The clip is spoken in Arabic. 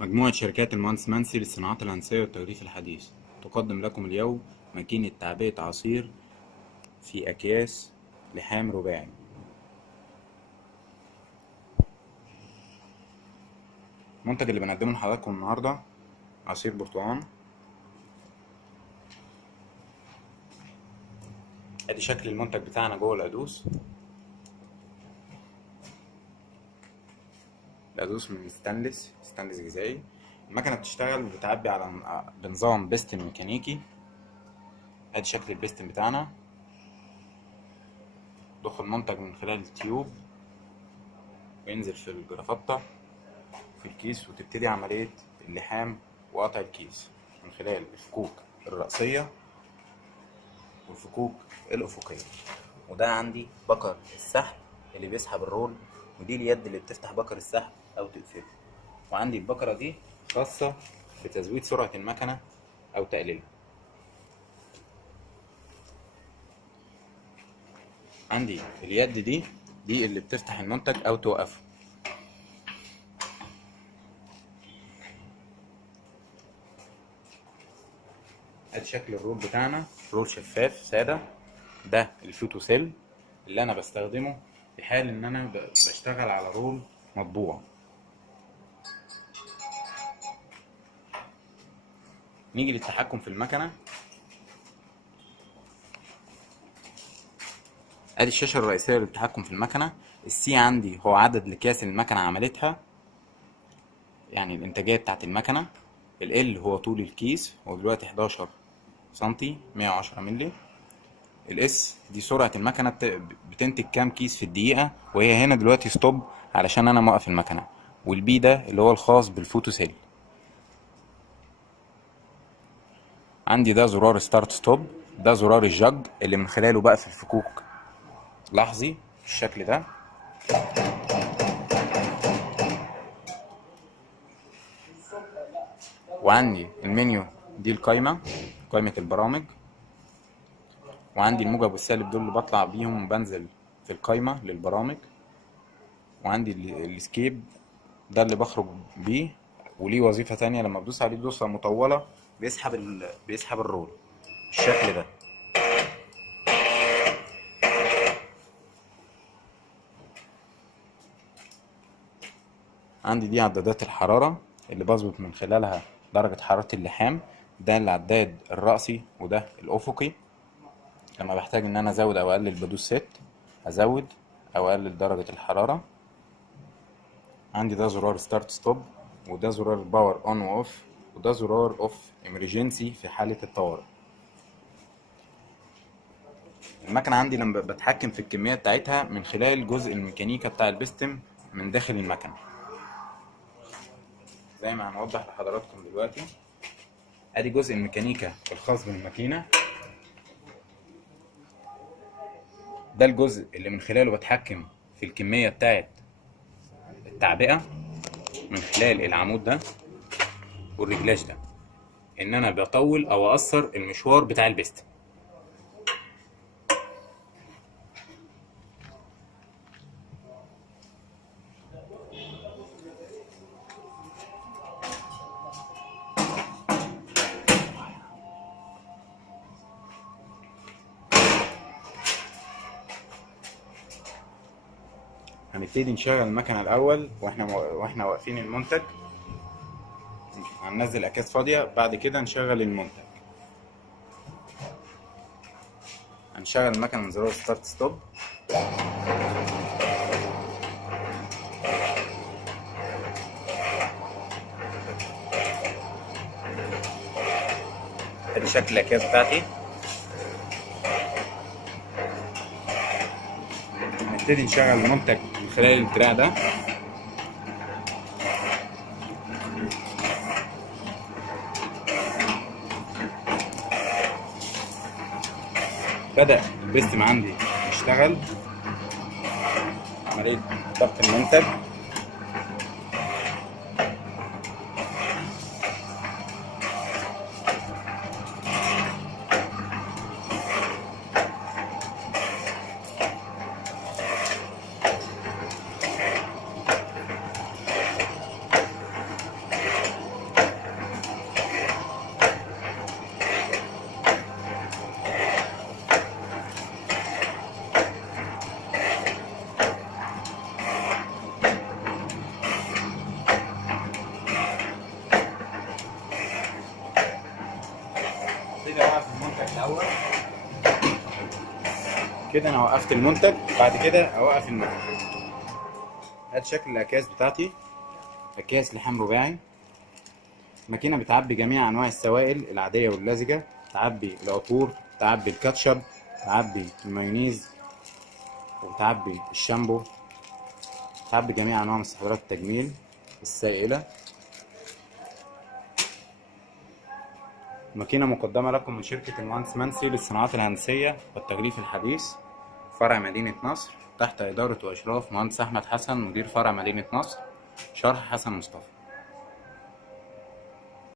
مجموعة شركات المهندس منسي للصناعات الهندسية والتغليف الحديث تقدم لكم اليوم ماكينة تعبئة عصير في أكياس لحام رباعي. المنتج اللي بنقدمه لحضراتكم النهاردة عصير برتقال. ادي شكل المنتج بتاعنا جوه القدوس من ستانلس غذائي. المكنة بتشتغل بتعبي بنظام بيستن ميكانيكي. ادي شكل البيستن بتاعنا. ضخ المنتج من خلال التيوب وينزل في الجرافطة في الكيس، وتبتدي عملية اللحام وقطع الكيس من خلال الفكوك الرأسية والفكوك الأفقية. وده عندي بكر السحب اللي بيسحب الرول، ودي اليد اللي بتفتح بكر السحب أو تقفله. وعندي البكرة دي خاصة بتزويد سرعة المكنة أو تقليلها. عندي اليد دي اللي بتفتح المنتج أو توقفه. ادي شكل الرول بتاعنا، رول شفاف سادة. ده الفوتو سيل اللي انا بستخدمه في حال ان انا بشتغل على رول مطبوع. نيجي للتحكم في المكنة. ادي الشاشة الرئيسية للتحكم في المكنة. السي عندي هو عدد الاكياس اللي المكنة عملتها، يعني الانتاجية بتاعت المكنة. ال هو طول الكيس، هو دلوقتي 11 سنتي 110 مللي. الاس دي سرعة المكنة بتنتج كام كيس في الدقيقة، وهي هنا دلوقتي ستوب علشان انا موقف المكنة. والبي ده اللي هو الخاص بالفوتو سيل. عندي ده زرار ستارت ستوب، ده زرار الجج اللي من خلاله بقفل الفكوك لحظي بالشكل ده. وعندي المنيو، دي قائمة البرامج. وعندي الموجب والسالب دول اللي بطلع بيهم وبنزل في القائمة للبرامج. وعندي الاسكيب ده اللي بخرج بيه، وليه وظيفة تانية لما بدوس عليه دوسة مطولة بيسحب الرول بالشكل ده. عندي دي عدادات الحرارة اللي بظبط من خلالها درجة حرارة اللحام. ده العداد الرأسي وده الأفقي. لما بحتاج ان انا ازود او اقلل بدوس ست، ازود او اقلل درجة الحرارة. عندي ده زرار ستارت ستوب، وده زرار باور اون واوف، وده زرار اوف امرجنسي في حالة الطوارئ. المكنة عندي لما بتحكم في الكمية بتاعتها من خلال جزء الميكانيكا بتاع البستم من داخل المكنة، زي ما هنوضح لحضراتكم دلوقتي. ادي جزء الميكانيكا الخاص بالماكينة. ده الجزء اللي من خلاله بتحكم في الكمية بتاعت التعبئة من خلال العمود ده والرجلاج ده، ان انا بطول او اقصر المشوار بتاع البستم. هنبتدي نشغل المكنة الاول واحنا واقفين المنتج. هننزل اكياس فاضية، بعد كده نشغل المنتج. هنشغل المكنة من زرار ستارت ستوب. ادي شكل الاكياس بتاعتي. نبتدي نشغل المنتج من خلال الدراع ده. بدأ البستم عندي يشتغل عملية ضغط المنتج. كده اوقف المنتج الاول. كده انا وقفت المنتج، بعد كده اوقف المكنه. ادي شكل الاكياس بتاعتي، اكياس لحام رباعي. ماكينه بتعبي جميع انواع السوائل العاديه واللزجه، تعبي العطور، تعبي الكاتشب، تعبي المايونيز، وتعبي الشامبو، تعبي جميع انواع مستحضرات التجميل السائله. ماكينه مقدمه لكم من شركه المهندس منسي للصناعات الهندسيه والتغليف الحديث، فرع مدينه نصر، تحت اداره واشراف مهندس احمد حسن، مدير فرع مدينه نصر. شرح حسن مصطفى.